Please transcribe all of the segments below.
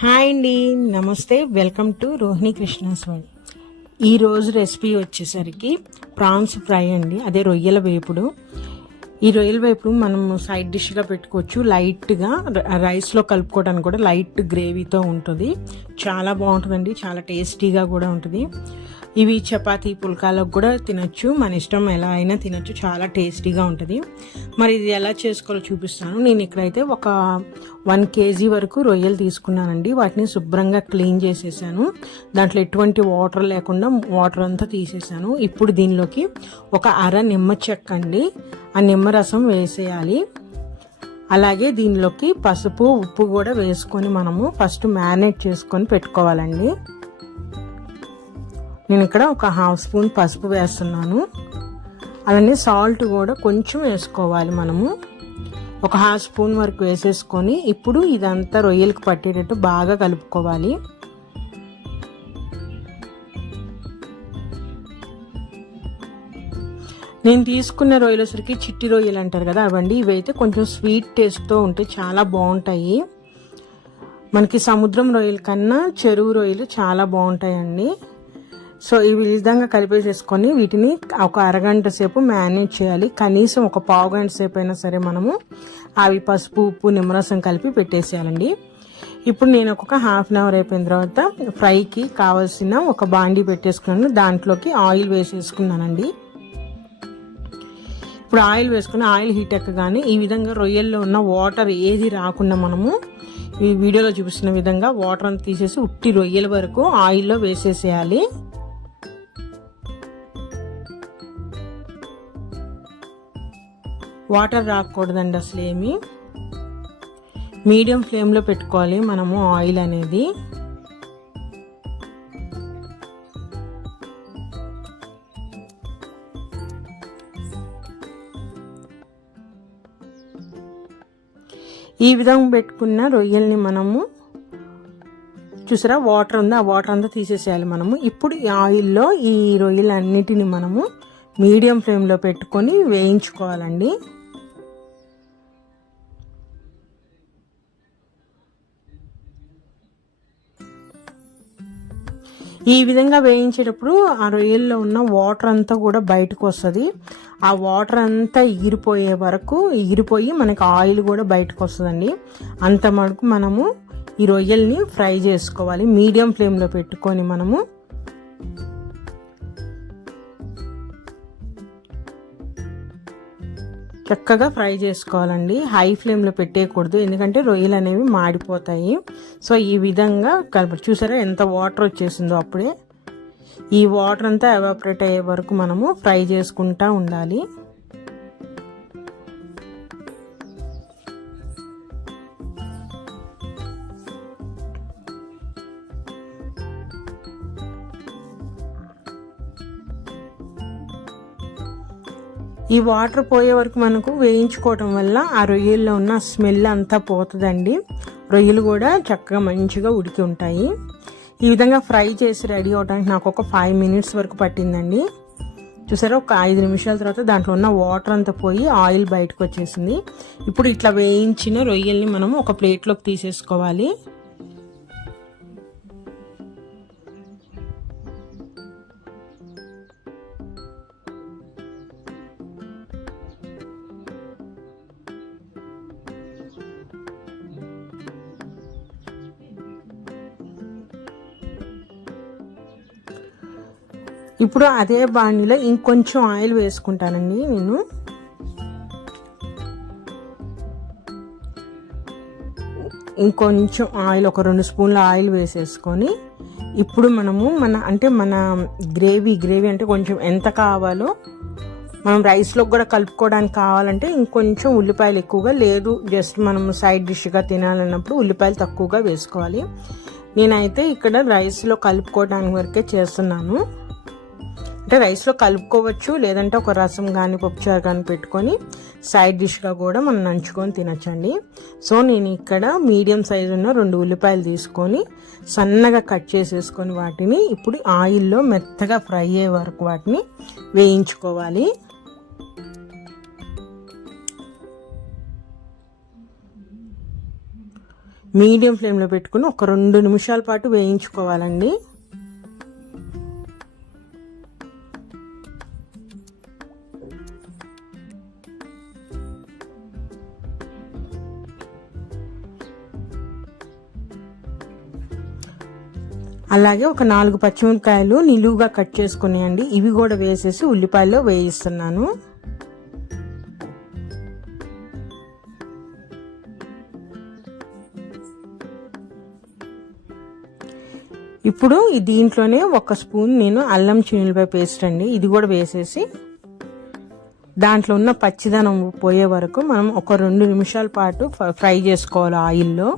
Hi అండి, నమస్తే. Welcome to Rohini Krishna's world. ఈరోజు రెసిపీ వచ్చేసరికి ప్రాన్స్ ఫ్రై అండి, అదే రొయ్యల వేపుడు. ఈ రొయ్యల వేపుడు మనం సైడ్ డిష్గా పెట్టుకోవచ్చు. లైట్గా రైస్లో కలుపుకోవడానికి కూడా లైట్ గ్రేవీతో ఉంటుంది. చాలా బాగుంటుందండి, చాలా టేస్టీగా కూడా ఉంటుంది. ఇవి చపాతీ పుల్కాలకు కూడా తినచ్చు, మన ఇష్టం, ఎలా అయినా తినచ్చు. చాలా టేస్టీగా ఉంటుంది. మరి ఇది ఎలా చేసుకోవాలో చూపిస్తాను. నేను ఇక్కడైతే ఒక 1 kg వరకు రొయ్యలు తీసుకున్నానండి. వాటిని శుభ్రంగా క్లీన్ చేసేసాను. దాంట్లో ఎటువంటి వాటర్ లేకుండా వాటర్ అంతా తీసేసాను. ఇప్పుడు దీనిలోకి ఒక అర నిమ్మ చెక్క అండి, ఆ నిమ్మరసం వేసేయాలి. అలాగే దీనిలోకి పసుపు, ఉప్పు కూడా వేసుకొని మనము ఫస్ట్ మ్యారినేట్ చేసుకొని పెట్టుకోవాలండి. నేను ఇక్కడ ఒక 1/2 స్పూన్ పసుపు వేస్తున్నాను. అలానే సాల్ట్ కూడా కొంచెం వేసుకోవాలి. మనము ఒక 1/2 స్పూన్ వరకు వేసేసుకొని ఇప్పుడు ఇదంతా రొయ్యలకు పట్టేటట్టు బాగా కలుపుకోవాలి. నేను తీసుకున్న రొయ్యలసరికి చిట్టి రొయ్యలు అంటారు కదా, అవండి. ఇవైతే కొంచెం స్వీట్ టేస్ట్తో ఉంటే చాలా బాగుంటాయి. మనకి సముద్రం రొయ్యల కన్నా చెరువు రొయ్యలు చాలా బాగుంటాయండి. సో ఈ విధంగా కలిపేసేసుకొని వీటిని ఒక అరగంట సేపు మ్యారినేట్ చేయాలి. కనీసం ఒక పావు గంట సేపు అయినా సరే మనము అవి పసుపు, ఉప్పు, నిమ్మరసం కలిపి పెట్టేసేయాలండి. ఇప్పుడు నేను ఒక 1/2 అవర్ అయిపోయిన తర్వాత ఫ్రైకి కావాల్సిన ఒక బాండీ పెట్టేసుకున్నాను. దాంట్లోకి ఆయిల్ వేసేసుకున్నానండి. ఇప్పుడు ఆయిల్ వేసుకుని ఆయిల్ హీట్ ఎక్కగానే ఈ విధంగా రొయ్యల్లో ఉన్న వాటర్ ఏది రాకుండా మనము ఈ వీడియోలో చూపిస్తున్న విధంగా వాటర్ అంతా తీసేసి ఉట్టి రొయ్యల వరకు ఆయిల్లో వేసేసేయాలి. వాటర్ రాకూడదండి అసలు ఏమి. మీడియం ఫ్లేమ్లో పెట్టుకోవాలి మనము ఆయిల్ అనేది. ఈ విధంగా పెట్టుకున్న రొయ్యల్ని మనము చూసారా, వాటర్ ఉంది, ఆ వాటర్ అంతా తీసేసేయాలి మనము. ఇప్పుడు ఈ ఆయిల్లో ఈ రొయ్యలన్నిటిని మనము మీడియం ఫ్లేమ్లో పెట్టుకొని వేయించుకోవాలండి. ఈ విధంగా వేయించేటప్పుడు ఆ రొయ్యల్లో ఉన్న వాటర్ అంతా కూడా బయటకు వస్తుంది. ఆ వాటర్ అంతా ఎగిరిపోయి మనకి ఆయిల్ కూడా బయటకు వస్తుందండి. అంత మటుకు మనము ఈ రొయ్యల్ని ఫ్రై చేసుకోవాలి. మీడియం ఫ్లేమ్లో పెట్టుకొని మనము చక్కగా ఫ్రై చేసుకోవాలండి. హై ఫ్లేమ్లో పెట్టేయకూడదు, ఎందుకంటే రొయ్యలు అనేవి మాడిపోతాయి. సో ఈ విధంగా చూసారా ఎంత వాటర్ వచ్చేసిందో. అప్పుడే ఈ వాటర్ అంతా ఎవాపరేట్ అయ్యే వరకు మనము ఫ్రై చేసుకుంటూ ఉండాలి. ఈ వాటర్ పోయే వరకు మనకు వేయించుకోవటం వల్ల ఆ రొయ్యల్లో ఉన్న స్మెల్ అంతా పోతుందండి. రొయ్యలు కూడా చక్కగా మంచిగా ఉడికి ఉంటాయి. ఈ విధంగా ఫ్రై చేసి రెడీ అవడానికి నాకు ఒక 5 minutes వరకు పట్టిందండి. చూసారా, ఒక 5 నిమిషాల తర్వాత దాంట్లో ఉన్న వాటర్ అంతా పోయి ఆయిల్ బయటకు వచ్చేసింది. ఇప్పుడు ఇట్లా వేయించిన రొయ్యల్ని మనము ఒక ప్లేట్లోకి తీసేసుకోవాలి. ఇప్పుడు అదే బాండీలో ఇంకొంచెం ఆయిల్ వేసుకుంటానండి నేను. ఇంకొంచెం ఆయిల్, ఒక 2 స్పూన్ల ఆయిల్ వేసేసుకొని ఇప్పుడు మనము మన గ్రేవీ అంటే కొంచెం ఎంత కావాలో, మనం రైస్లో కూడా కలుపుకోవడానికి కావాలంటే ఇంకొంచెం ఉల్లిపాయలు ఎక్కువగా, లేదు జస్ట్ మనం సైడ్ డిష్గా తినాలన్నప్పుడు ఉల్లిపాయలు తక్కువగా వేసుకోవాలి. నేనైతే ఇక్కడ రైస్లో కలుపుకోవడానికి వరకే చేస్తున్నాను. అంటే రైస్లో కలుపుకోవచ్చు, లేదంటే ఒక రసం కానీ పప్పుచారు కానీ పెట్టుకొని సైడ్ డిష్గా కూడా మనం నంచుకొని తినచ్చండి. సో నేను ఇక్కడ మీడియం సైజు ఉన్న 2 ఉల్లిపాయలు తీసుకొని సన్నగా కట్ చేసేసుకొని వాటిని ఇప్పుడు ఆయిల్లో మెత్తగా ఫ్రై అయ్యే వరకు వాటిని వేయించుకోవాలి. మీడియం ఫ్లేమ్లో పెట్టుకుని ఒక 2 నిమిషాల పాటు వేయించుకోవాలండి. అలాగే ఒక 4 పచ్చిమిరపకాయలు నిలువుగా కట్ చేసుకున్నాయండి, ఇవి కూడా వేసేసి ఉల్లిపాయల్లో వేయిస్తున్నాను. ఇప్పుడు దీంట్లోనే 1 స్పూన్ నేను అల్లం చిన్నులపాయ పేస్ట్ అండి, ఇది కూడా వేసేసి దాంట్లో ఉన్న పచ్చిదనం పోయే వరకు మనం ఒక 2 నిమిషాల పాటు ఫ్రై చేసుకోవాలి ఆయిల్లో.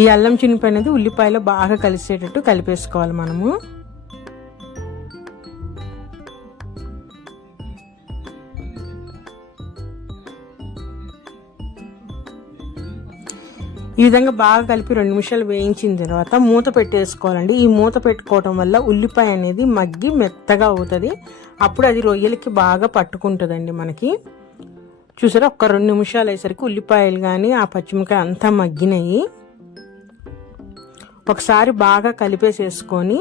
ఈ అల్లం చిన్నులపాయ అనేది ఉల్లిపాయలో బాగా కలిసేటట్టు కలిపేసుకోవాలి మనము. ఈ విధంగా బాగా కలిపి 2 నిమిషాలు వేయించిన తర్వాత మూత పెట్టేసుకోవాలండి. ఈ మూత పెట్టుకోవడం వల్ల ఉల్లిపాయ అనేది మగ్గి మెత్తగా అవుతుంది, అప్పుడు అది రొయ్యలకి బాగా పట్టుకుంటుందండి మనకి. చూసారా, ఒక 2 నిమిషాలు అయ్యేసరికి ఉల్లిపాయలు కానీ ఆ పచ్చిమిరపకాయ అంతా మగ్గినాయి. ఒకసారి బాగా కలిపేసేసుకొని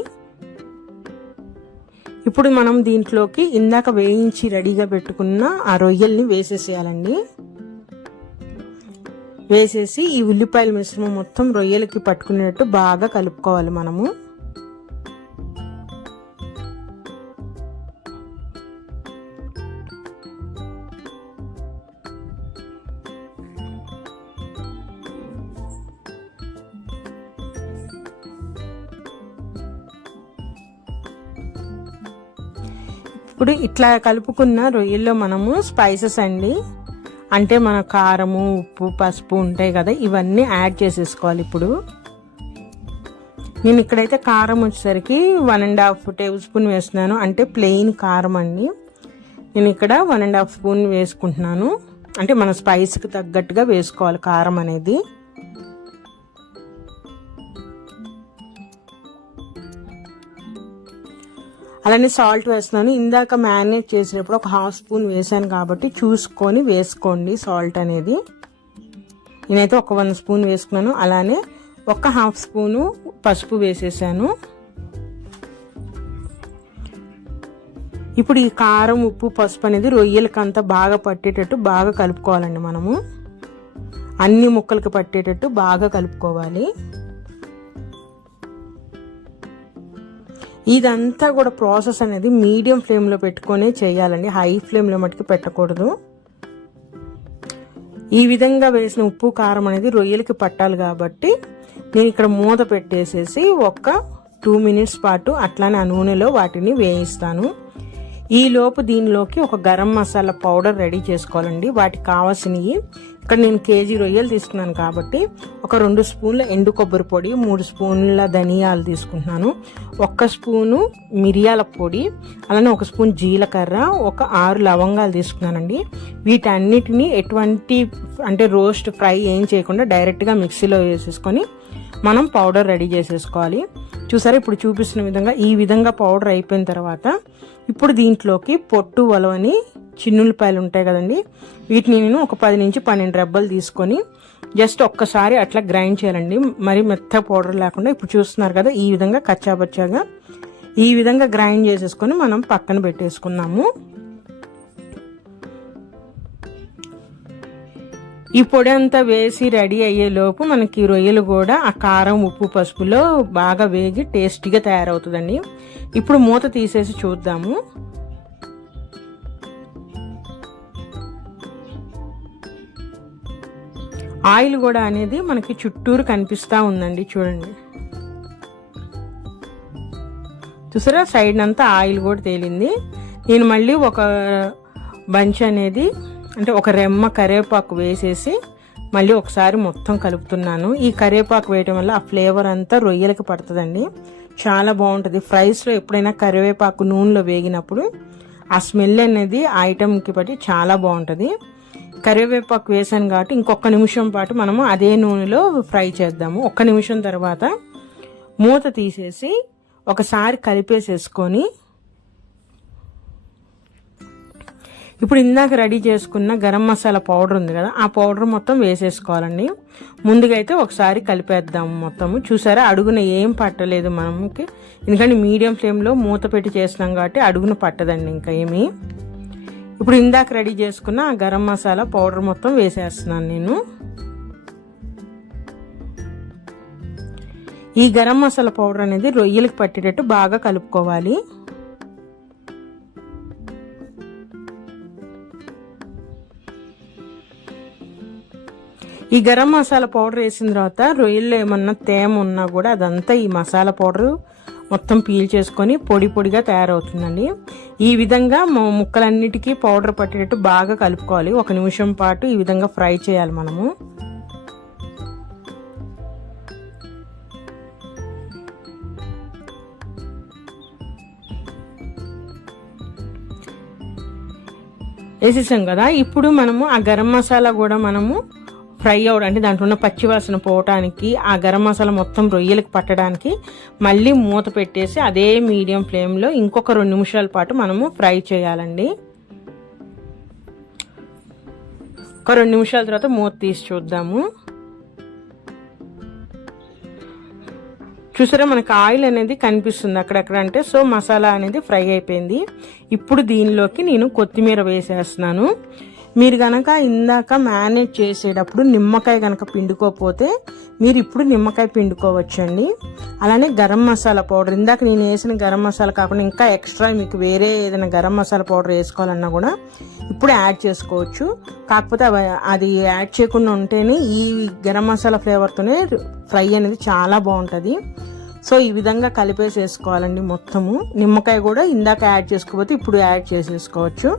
ఇప్పుడు మనం దీంట్లోకి ఇందాక వేయించి రెడీగా పెట్టుకున్న ఆ రొయ్యల్ని వేసేసేయాలండి. వేసేసి ఈ ఉల్లిపాయల మిశ్రమం మొత్తం రొయ్యలకి పట్టుకునేటట్టు బాగా కలుపుకోవాలి మనము. ఇప్పుడు ఇట్లా కలుపుకున్న రొయ్యల్లో మనము స్పైసెస్ అండి, అంటే మన కారము, ఉప్పు, పసుపు ఉంటాయి కదా, ఇవన్నీ యాడ్ చేసేసుకోవాలి. ఇప్పుడు నేను ఇక్కడైతే కారం వచ్చేసరికి 1.5 టేబుల్ స్పూన్ వేస్తున్నాను, అంటే ప్లెయిన్ కారం అండి. నేను ఇక్కడ 1.5 స్పూన్ వేసుకుంటున్నాను, అంటే మన స్పైస్కి తగ్గట్టుగా వేసుకోవాలి కారం అనేది. అలానే సాల్ట్ వేస్తున్నాను. ఇందాక మ్యారినేట్ చేసినప్పుడు ఒక 1/2 స్పూన్ వేసాను కాబట్టి చూసుకొని వేసుకోండి సాల్ట్ అనేది. నేనైతే ఒక 1 స్పూన్ వేసుకున్నాను. అలానే ఒక 1/2 స్పూను పసుపు వేసేసాను. ఇప్పుడు ఈ కారం, ఉప్పు, పసుపు అనేది రొయ్యలకంతా బాగా పట్టేటట్టు బాగా కలుపుకోవాలండి మనము. అన్ని ముక్కలకి పట్టేటట్టు బాగా కలుపుకోవాలి. ఇదంతా కూడా ప్రాసెస్ అనేది మీడియం ఫ్లేమ్లో పెట్టుకొని చేయాలండి, హై ఫ్లేమ్లో మటుకు పెట్టకూడదు. ఈ విధంగా వేసిన ఉప్పు, కారం అనేది రొయ్యలకి పట్టాలి కాబట్టి నేను ఇక్కడ మూత పెట్టేసేసి ఒక 2 మినిట్స్ పాటు అట్లానే ఆ నూనెలో వాటిని వేయిస్తాను. ఈ లోపు దీనిలోకి ఒక గరం మసాలా పౌడర్ రెడీ చేసుకోవాలండి. వాటికి కావాల్సినవి ఇక్కడ నేను కేజీ రొయ్యలు తీసుకున్నాను కాబట్టి ఒక 2 స్పూన్ల ఎండు కొబ్బరి పొడి, 3 స్పూన్ల ధనియాలు తీసుకుంటున్నాను, 1 స్పూను మిరియాల పొడి, అలానే 1 స్పూన్ జీలకర్ర, ఒక 6 లవంగాలు తీసుకున్నానండి. వీటన్నిటిని ఎటువంటి అంటే రోస్ట్ ఫ్రై ఏం చేయకుండా డైరెక్ట్గా మిక్సీలో వేసేసుకొని మనం పౌడర్ రెడీ చేసేసుకోవాలి. చూసారా, ఇప్పుడు చూపిస్తున్న విధంగా ఈ విధంగా పౌడర్ అయిపోయిన తర్వాత ఇప్పుడు దీంట్లోకి పొట్టు వలవని చిన్నులపాయలు ఉంటాయి కదండి, వీటిని నేను ఒక 10 నుంచి 12 రెబ్బలు తీసుకొని జస్ట్ ఒక్కసారి అట్లా గ్రైండ్ చేయాలండి, మరి మెత్త పౌడర్ లేకుండా. ఇప్పుడు చూస్తున్నారు కదా, ఈ విధంగా కచ్చాబచ్చాగా ఈ విధంగా గ్రైండ్ చేసేసుకొని మనం పక్కన పెట్టేసుకున్నాము. ఈ పొడి అంతా వేసి రెడీ అయ్యేలోపు మనకి రొయ్యలు కూడా ఆ కారం, ఉప్పు, పసుపులో బాగా వేగి టేస్టీగా తయారవుతుందండి. ఇప్పుడు మూత తీసేసి చూద్దాము. ఆయిల్ కూడా అనేది మనకి చుట్టూరు కనిపిస్తూ ఉందండి, చూడండి. చూసారా, సైడ్ అంతా ఆయిల్ కూడా తేలింది. నేను మళ్ళీ ఒక బంచ్ అనేది అంటే ఒక రెమ్మ కరివేపాకు వేసేసి మళ్ళీ ఒకసారి మొత్తం కలుపుతున్నాను. ఈ కరివేపాకు వేయటం వల్ల ఆ ఫ్లేవర్ అంతా రొయ్యలకి పడుతుందండి, చాలా బాగుంటుంది. ఫ్రైస్లో ఎప్పుడైనా కరివేపాకు నూనెలో వేగినప్పుడు ఆ స్మెల్ అనేది ఆ ఐటమ్కి బట్టి చాలా బాగుంటుంది. కరివేపాకు వేసాను కాబట్టి ఇంకొక నిమిషం పాటు మనము అదే నూనెలో ఫ్రై చేద్దాము. 1 నిమిషం తర్వాత మూత తీసేసి ఒకసారి కలిపేసేసుకొని ఇప్పుడు ఇందాక రెడీ చేసుకున్న గరం మసాలా పౌడర్ ఉంది కదా, ఆ పౌడర్ మొత్తం వేసేసుకోవాలండి. ముందుగా అయితే ఒకసారి కలిపేద్దాము మొత్తము. చూసారా, అడుగున ఏం పట్టలేదు మనకి, ఎందుకంటే మీడియం ఫ్లేమ్లో మూత పెట్టి చేస్తున్నాం కాబట్టి అడుగున పట్టదండి ఇంకా ఏమీ. ఇప్పుడు ఇందాక రెడీ చేసుకున్న ఆ గరం మసాలా పౌడర్ మొత్తం వేసేస్తున్నాను నేను. ఈ గరం మసాలా పౌడర్ అనేది రొయ్యలకు పట్టేటట్టు బాగా కలుపుకోవాలి. ఈ గరం మసాలా పౌడర్ వేసిన తర్వాత రొయ్యల్లో ఏమన్నా తేమ ఉన్నా కూడా అదంతా ఈ మసాలా పౌడర్ మొత్తం పీల్ చేసుకొని పొడి పొడిగా తయారవుతుందండి. ఈ విధంగా ముక్కలన్నిటికీ పౌడర్ పట్టేటట్టు బాగా కలుపుకోవాలి. 1 నిమిషం పాటు ఈ విధంగా ఫ్రై చేయాలి మనము. వేసేసాం కదా, ఇప్పుడు మనము ఆ గరం మసాలా కూడా మనము ఫ్రై అవ్వడం అంటే దాంట్లో ఉన్న పచ్చివాసన పోవటానికి, ఆ గరం మసాలా మొత్తం రొయ్యలకు పట్టడానికి మళ్ళీ మూత పెట్టేసి అదే మీడియం ఫ్లేమ్లో ఇంకొక 2 నిమిషాల పాటు మనము ఫ్రై చేయాలండి. ఒక 2 నిమిషాల తర్వాత మూత తీసి చూద్దాము. చూసారా, మనకు ఆయిల్ అనేది కనిపిస్తుంది అక్కడక్కడ, అంటే సో మసాలా అనేది ఫ్రై అయిపోయింది. ఇప్పుడు దీనిలోకి నేను కొత్తిమీర వేసేస్తున్నాను. మీరు గనక ఇందాక మ్యారినేట్ చేసేటప్పుడు నిమ్మకాయ గనక పిండుకోకపోతే మీరు ఇప్పుడు నిమ్మకాయ పిండుకోవచ్చండి. అలానే గరం మసాలా పౌడర్, ఇందాక నేను వేసిన గరం మసాలా కాకుండా ఇంకా ఎక్స్ట్రా మీకు వేరే ఏదైనా గరం మసాలా పౌడర్ వేసుకోవాలన్నా కూడా ఇప్పుడు యాడ్ చేసుకోవచ్చు. కాకపోతే అది యాడ్ చేయకుండా ఉంటేనే ఈ గరం మసాలా ఫ్లేవర్తోనే ఫ్రై అనేది చాలా బాగుంటుంది. సో ఈ విధంగా కలిపేసేసుకోవాలండి మొత్తము. నిమ్మకాయ కూడా ఇందాక యాడ్ చేసుకోకపోతే ఇప్పుడు యాడ్ చేసేసుకోవచ్చు.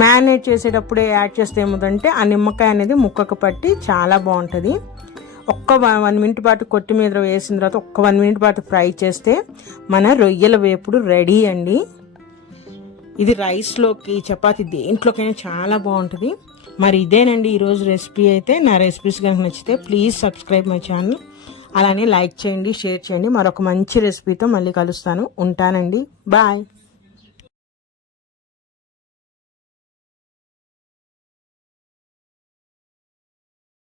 మ్యారినేట్ చేసేటప్పుడే యాడ్ చేస్తే ఏముందంటే ఆ నిమ్మకాయ అనేది ముక్కకు పట్టి చాలా బాగుంటుంది. ఒక్క 1 మినిట్ పాటు కొత్తిమీర వేసిన తర్వాత ఒక్క 1 మినిట్ పాటు ఫ్రై చేస్తే మన రొయ్యల వేపుడు రెడీ అండి. ఇది రైస్లోకి, చపాతీ దేంట్లోకైనా చాలా బాగుంటుంది. మరి ఇదేనండి ఈరోజు రెసిపీ. అయితే నా రెసిపీస్ కనుక నచ్చితే ప్లీజ్ సబ్స్క్రైబ్ మై ఛానల్. అలానే లైక్ చేయండి, షేర్ చేయండి. మరొక మంచి రెసిపీతో మళ్ళీ కలుస్తాను. ఉంటానండి, బాయ్.